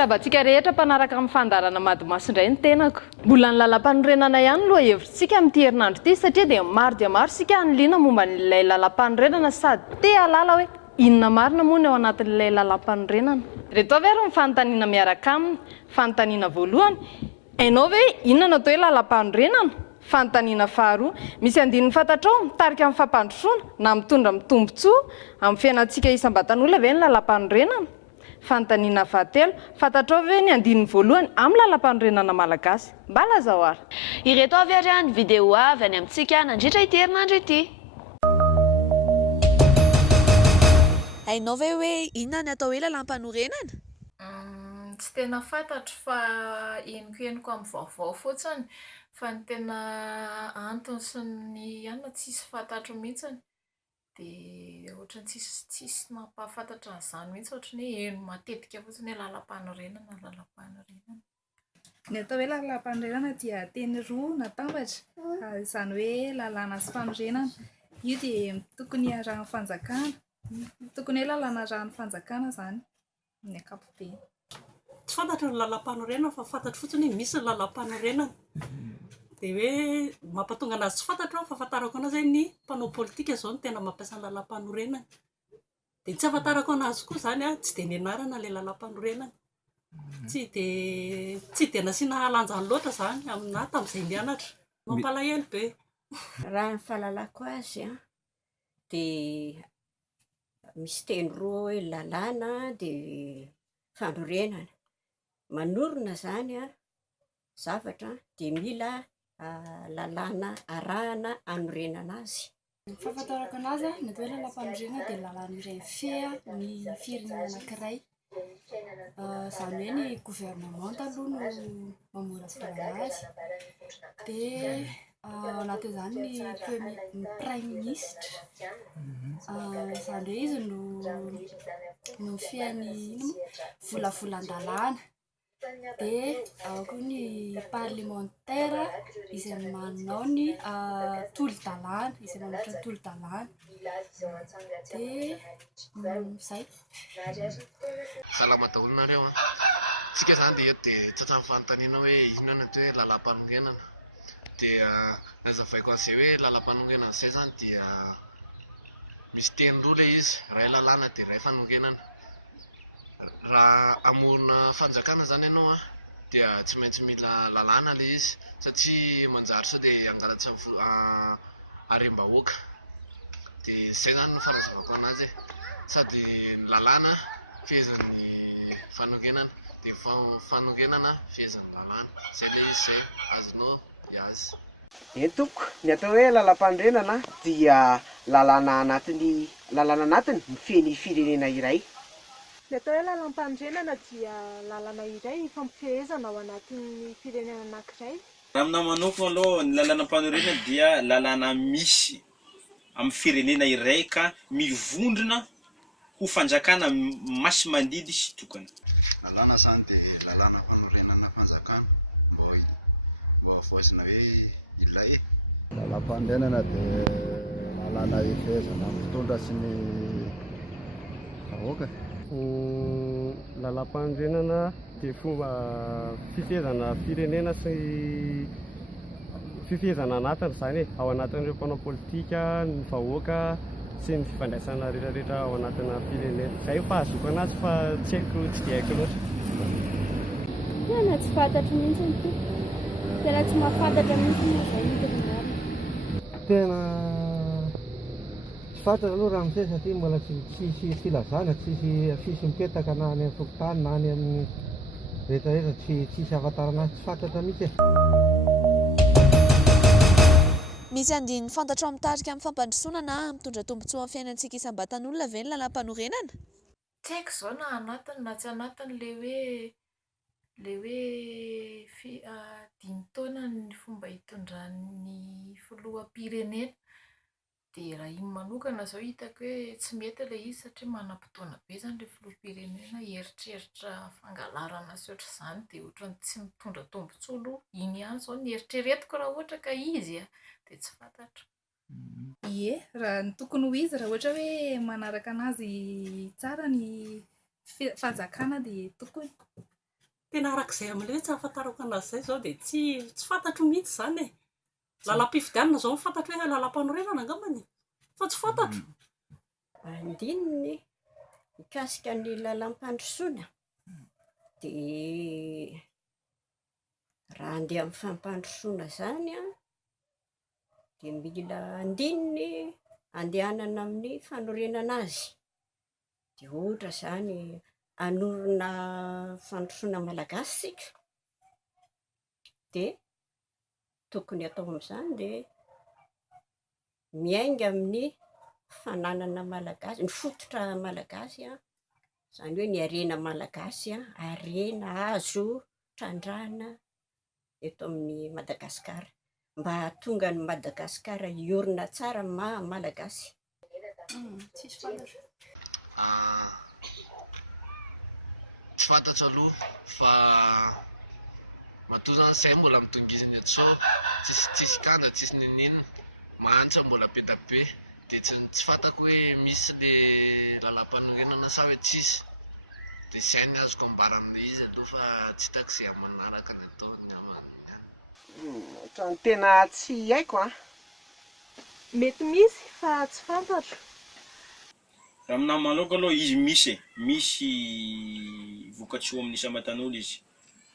fiarabantsika rehetra mpanaraka amin'ny fandarana Madimasindray ny tenako. Mbola ny lalam-panorenana ihany aloha hevitsika amin'ity herinandro ity satria dia maro sika aniliana momba n'ilay lalam-panorenana sady te halala hoe inona marina moa ny ao anatin'ilay lalam-panorenana. Reto avy ary ny fanontaniana miaraka aminy. Fanontaniana voalohany, hainao ve inona no atao hoe lalam-panorenana? Fanontaniana faharoa, misy andininy fantatrao mitarika amin'ny fampandrosoana na mitondra tombontsoa amin'ny fiainantsika isam-batan'olona ve ny lalam-panorenana? Fanontaniana fahatelo, fantatrao ve ny andininy voalohany amin'ny lalam-panorenana malagasy? Mba lazao ary. Ireto avy ary ny vidéo avy any amintsika nandritra ity herinandro ity. Hainao ve hoe inona ny atao hoe lalam-panorenana? Tsy tena fantatro fa henoko amin'ny vaovao fotsiny fa ny tena antony sy ny anona tsisy fantatro mihitsiny dia ohatran'ny tsisy mampahafantatra an'izany mihitsy ohatran'ny hoe heno matetika fotsiny hoe lalam-panorenana. Ny atao hoe lalam-panorenana dia teny roa natambatra izany hoe lalàna sy fanorenana. Io dia tokony arahan'ny fanjakana, tokony hoe lalàna arahan'ny fanjakana izany ny ankapobeny. Tsy fantatro ny lalam-panorenana fa fantatro fotsiny hoe misy ny lalam-panorenana. Dia hoe mampatonga anazy tsy fantatro fa afantarako anazy hoe ny mpanao politika izao no tena mampiasa ny lalam-panorenana. Dia tsy afantarako anazy koa izany tsy dia nianarana ilay lalam-panorenana. Tsy dia nasiana halanjany loatra izany aminahy tamin'izay nianatra. Mampalahelo be. Raha ny fahalalako azy dia misy teny roa hoe lalàna dia fanorenana. Manorina izany zavatra dia mila lalàna arahana anorenana azy. Ny fahafantarako anazy ny atao hoe lalam-panorenana dia lalàna iray feh ny firenena anankiray. Izany hoe ny gouvernement aloha no mamorasirana azy. Dia anatin'izany ny prime ministre. Izany hoe izy no fehany volavolan-dalàna. Dia ao koa ny parlementaire izay manao ny tolo-dalàna, izay manao ny tolo-dalàna. Dia izay. Salama daholo nareo. Tsika zany dia eto dia tratran'ny fanontaniana hoe inona no atao hoe lalam-panorenana. Dia nazavaiko an'izay hoe lalam-panorenana izay zany dia misy teny roa ilay izy, iray lalàna dia iray fanorenana. Raha amorona fanjakana zany ianao dia tsy maintsy mila lalàna ilay izy satria manjary sao dia angalatsy harem-bahoaka. Dia izay zany no fanazavako anazy sady ny lalàna fehezan'ny fanorenana dia fanorenana fehezan'ny lalàna. Izay ilay izy izay azonao iazy. Entoko, ny atao hoe lalam-panorenana dia lalàna anatiny mifehy firenena iray. Ny atao hoe lalam-panorenana dia lalàna iray fampifehezana ao anatin'ny firenena anankiray. Raha aminahy manokana aloha ny lalam-panorenana dia lalàna misy amin'ny firenena iray ka mivondrona ho fanjakana masy mandidy sy tokana. Lalàna zany dia lalàna fanorenana fanjakana mba voazina hoe ilay. Lalam-panorenana dia lalàna ifehezana amin'ny mpitondra sy ny vahoaka. Lalam-panorenana dia fomba fifehezana firenena sy fifehezana anatiny izany ao anatin'ireo mpanao politika, ny vahoaka sy ny fifandraisana rehetrarehetra ao anatina firenena. Izay fahazoko anazy fa tsy haiko, tsy dia haiko loatra. Tena tsy fantatro mihitsy ny ty. Tena tsy mahafantatra mihitsy ny izay ny tena marina. Tena tsy fantatra aloha raha amin'izay satria mbola tsy filazana, tsisy mipetaka na any amin'ny tokotany na any amin'ny rehetrarehetra tsisy ahafantarana azy, tsy fantatra mihitsy e. Misy andininy fantatro mitarika amin'ny fampandrosoana na mitondra tombontsoa amin'ny fiainantsika isam-batan'olona ve ny lalam-panorenana? Tsy haiko izao na anatiny na tsy anatiny le hoe dimy taona ny fomba hitondran'ny filoham-pirenena. Dia raha iny manokana izao hitako hoe tsy mety ilay izy satria manam-potoana be izany ilay filoham-pirenena heritreritra fangalarana sy ohatr'izany dia ohatran'ny tsy mitondra tombontsoa aloha iny ihany izao ny eritreretiko raha ohatra ka izy dia tsy fantatro. Ie, raha ny tokony ho izy raha ohatra hoe manaraka anazy tsara ny fanjakana dia tokony. tena arak'izay amin'ilay hoe tsy ahafantarako anazy izay zao dia tsy fantatro mihitsy izany e. Lalam-pifidianana zao mifantatro hoe lalam-panorenana angambany fa tsy fantatro. Andininy mikasika ny lalam-pandrosoana dia raha andeha amin'ny fampandrosoana izany a dia mila andininy andehanana amin'ny fanorenana azy. Dia ohatra izany hanorina fandrosoana malagasy sika dia tokony atao amin'izany dia miainga amin'ny fananana malagasy, ny fototra malagasy a, izany hoe ny harena malagasy a, harena azo trandrahana eto amin'ny Madagasikara mba hahatonga ny Madagasikara hiorina tsara malagasy. Tsisy fantatro. Tsy fantatro aloha fa matoa zany zay mbola mitongizany atso tsisy kanja tsisy ninina mahantra mbola be da be dia tsy fantako hoe misy le lalam-panorenana sa hoe tsisy dia izay ny azoko ambara amin'ilay izy aloha fa tsy hitako izay amin'ny manaraka ny ataony ohatrany tena tsy haiko a. Mety misy fa tsy fantatro. Raha aminahy manokana aloha izy misy vokatsoa amin'ny isam-batan'olo izy.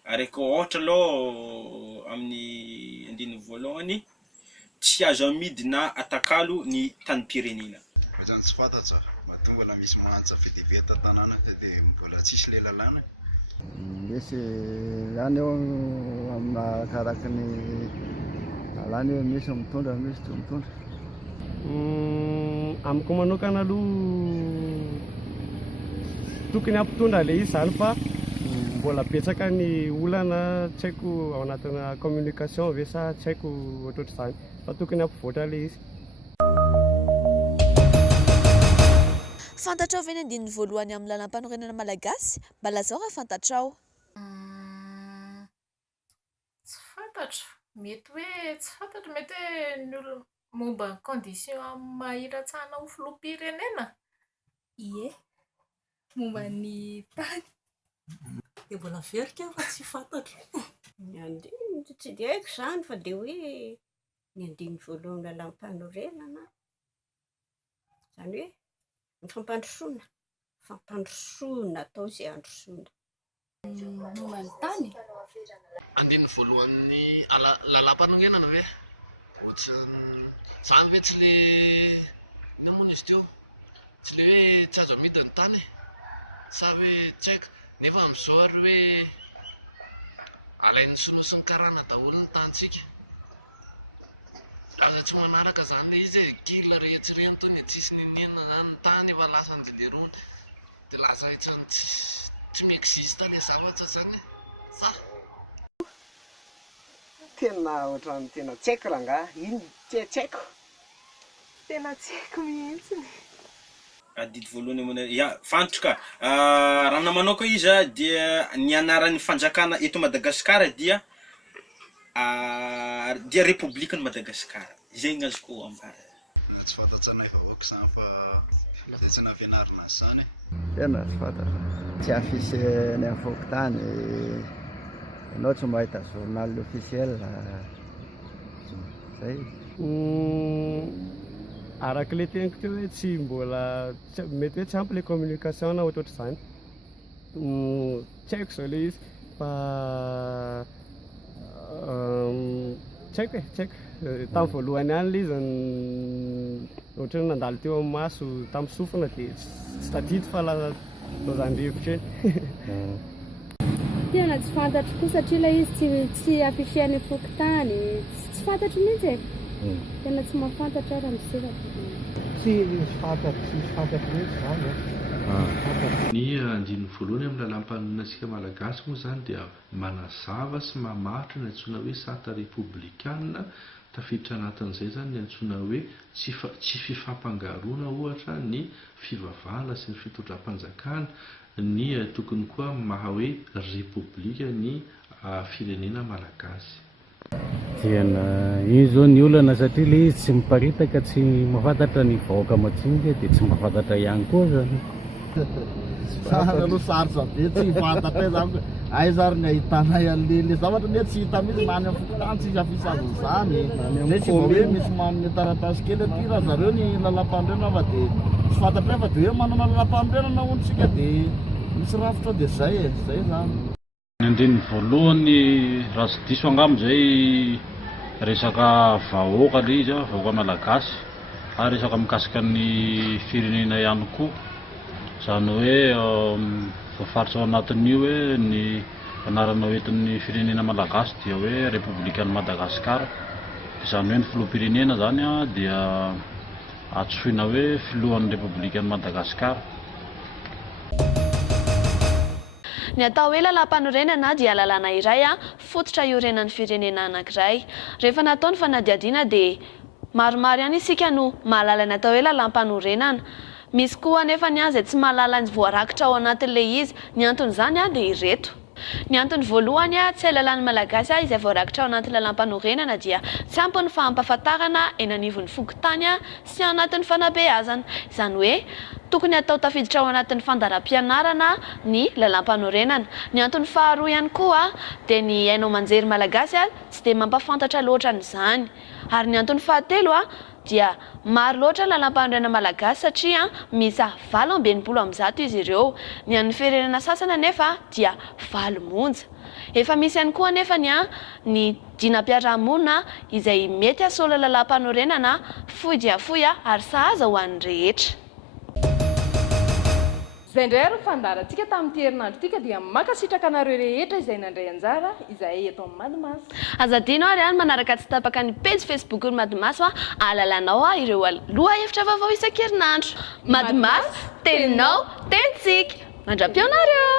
Ary koa ohatra aloha amin'ny andininy voalohany tsy azo amidina atakalo ny tanim-pirenena. Ohatrany tsy fantatra matoa mbola misy mahanja vetivety tanàna dia mbola tsisy le lalàna. Misy ihany eo amina karaky ny alany hoe misy mitondra misy tsy mitondra. Amiko manokana aloha tokony hampitondra ilay izy izany fa mbola betsaka ny olana tsy haiko ao anatina communication ve sa tsy haiko ohatrohatr'izany fa tokony hampivoatra ilay izy. Fantatrao ve ny andininy voalohany amin'ny lalam-panorenana malagasy? Mba lazao raha fantatrao. Tsy fantatro. Mety hoe tsy fantatro, mety hoe ny olona momba ny condition mahiratsahana ho filoham-pirenena. Ie, momba ny tany. Dia mbola verika fa tsy fantatro. Ny andininy tsy dia haiko izany fa dia hoe ny andininy voalohany lalam-panorenana izany hoe ny fampandrosoana atao izay androsoana. Momba ny tany. Andininy voalohan'ny lalam-panorenana ve? Ohatrany izany ve tsy le ina moa izy teo? Tsy le hoe tsy azo amida ny tany sa hoe tsy haiko nefa amin'izao ary hoe alain'ny sonosy ny karana daholo ny tantsika. Aza tsy manaraka izany le izy hoe kila rehetrareny toy ny tsisy ninina zany ny tany efa lasa anjelerony dia lasa hitsany tsy miexista le zavatra zany sa Tena ohatrany tena tsy haiko rangahy, ino tsy haiko. Tena tsy haiko mihitsy. Adidy voalohany ya fantatra ka. Raha namanao koa izy dia ny anaran'ny fanjakana eto Madagasikara dia Republikan'i Madagasikara. Izay ny azoko ambara. Tsy fantatsanay vahoaka izany fa dia tsy nahafianarina izany. Tena tsy fantatra. Tsy afisy ny afokontany. Ianao tsy mahita journal officiel. Zay. Arak'ilay teniko teo hoe tsy mbola mety hoe tsy ampy ilay communication na ohatrohatr'izany. Tsy haiko izao ilay izy fa tsy haiko. Tamin'ny voalohany ihany ilay izy ohatra hoe nandalo teo amin'ny maso tamin'ny sofina dia tsy tadidiko fa lozan-drivotra eny. Tena tsy fantatro koa satria ilay izy tsy afisian'ny fokontany. Tsy fantatro mihitsy e. Tena tsy mahafantatra raha miseraka. Tsy fantatro mihitsy izany. Ny andininy voalohany amin'ny lalam-panorenantsika malagasy moa izany dia manazava sy mamaritra ny antsoina hoe sarta republikanina. Tafiditra anatin'izay zany ny antsoina hoe tsy fifampangaroana ohatra ny fivavahana sy ny fitondram-panjakana ny tokony koa maha hoe repoblika ny firenena malagasy. Tena io zao ny olana satria ilay izy tsy miparitaka, tsy mahafantatra ny vahoaka majinika dia tsy mahafantatra ihany koa zany. aloha sarotra be tsy fantatra zany aizariny ahitana le zavatra ne tsy hita mihitsy nany amin'ny fokotany tsy afisazany zay tsy mba hoe misy manome taratasy kely aty raha zareo ny lalam-pandrenana fa dia tsy fantatra fa dia hoe manana lalam-pandrenana ontsika dia misy rafitra dia zay zay zany. Ny andriny voalohany raha tsy diso angamba zay resaka vahoaka le izy vahoaka malagasy ary resaka mikasika ny firenena ihany koa zany hoe voafaritra ao anatin'io hoe ny anarana hoentin'ny firenena malagasy dia hoe République Madagasikara izany hoe ny filoham-pirenena zany dia atsoina hoe filohan'ny République Madagasikara. Ny atao hoe lalam-panorenana dia lalàna iray fototra iorenan'ny firenena anankiray. Rehefa natao ny fanadihadiana dia maromaro ihany isika no mahalala ny atao hoe lalam-panorenana. Misy koa anefa ny izay tsy mahalala ny voarakitra ao anatin'ilay izy. Ny anton'izany dia ireto. Ny antony voalohany tsy halalan'ny malagasy izay voarakitra ao anatin'ny lalam-panorenana dia tsy ampy ny fahampahafantarana eny anivon'ny fokontany sy ao anatin'ny fanabeazana. Izany hoe tokony atao tafiditra ao anatin'ny fandaharam-pianarana ny lalam-panorenana. Ny antony faharoa ihany koa dia ny hainao manjery malagasy tsy dia mampafantatra loatra n'izany. Ary ny antony fahatelo dia maro loatra lalam-panorenana malagasy satria misy 880 izy ireo. Ny an'ny firenena sasany anefa dia 8 monja. Efa misy ihany koa anefa ny dinam-piarahamonina izay mety hasola lalam-panorenana fohy dia fohy ary sahaza ho an'ny rehetra. Izay indray ary fandarantsika tamin'ity herinandro tika dia makasitraka anareo rehetra izay nandray anjara izay eto amin'ny Madimaso. Azadinao ary manaraka tsy tapaka ny page Facebook ny Madimaso alalanao ireo loha hevitra vaovao isan-kerinandro. Madimaso, teninao, tenitsika. Mandra-pionareo.